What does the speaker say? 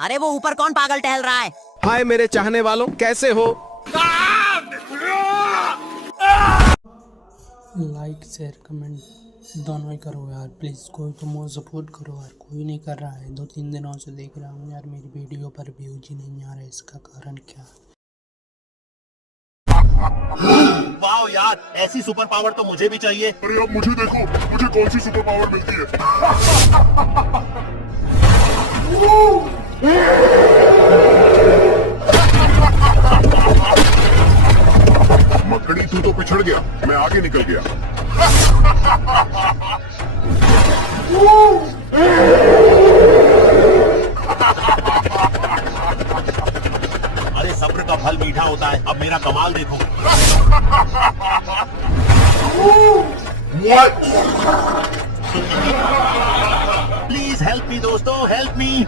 अरे वो ऊपर कौन पागल टहल रहा है? हाय मेरे चाहने वालों, कैसे हो? लाइक शेयर कमेंट दोनों ही करो यार प्लीज़। कोई तो मुझे सपोर्ट करो यार, कोई नहीं कर रहा है। 2-3 दिनों से देख रहा हूँ यार, मेरी वीडियो पर व्यूज ही नहीं आ रहा है। इसका कारण क्या है? वाह यार, ऐसी सुपर पावर तो मुझे भी चाहिए। अरे अब मुझे देखो, मुझे कौन सी सुपर पावर मिलती है। मकड़ी तू तो पिछड़ गया, मैं आगे निकल गया। अरे सब्र का फल मीठा होता है। अब मेरा कमाल देखो। प्लीज हेल्प मी दोस्तों, हेल्प मी।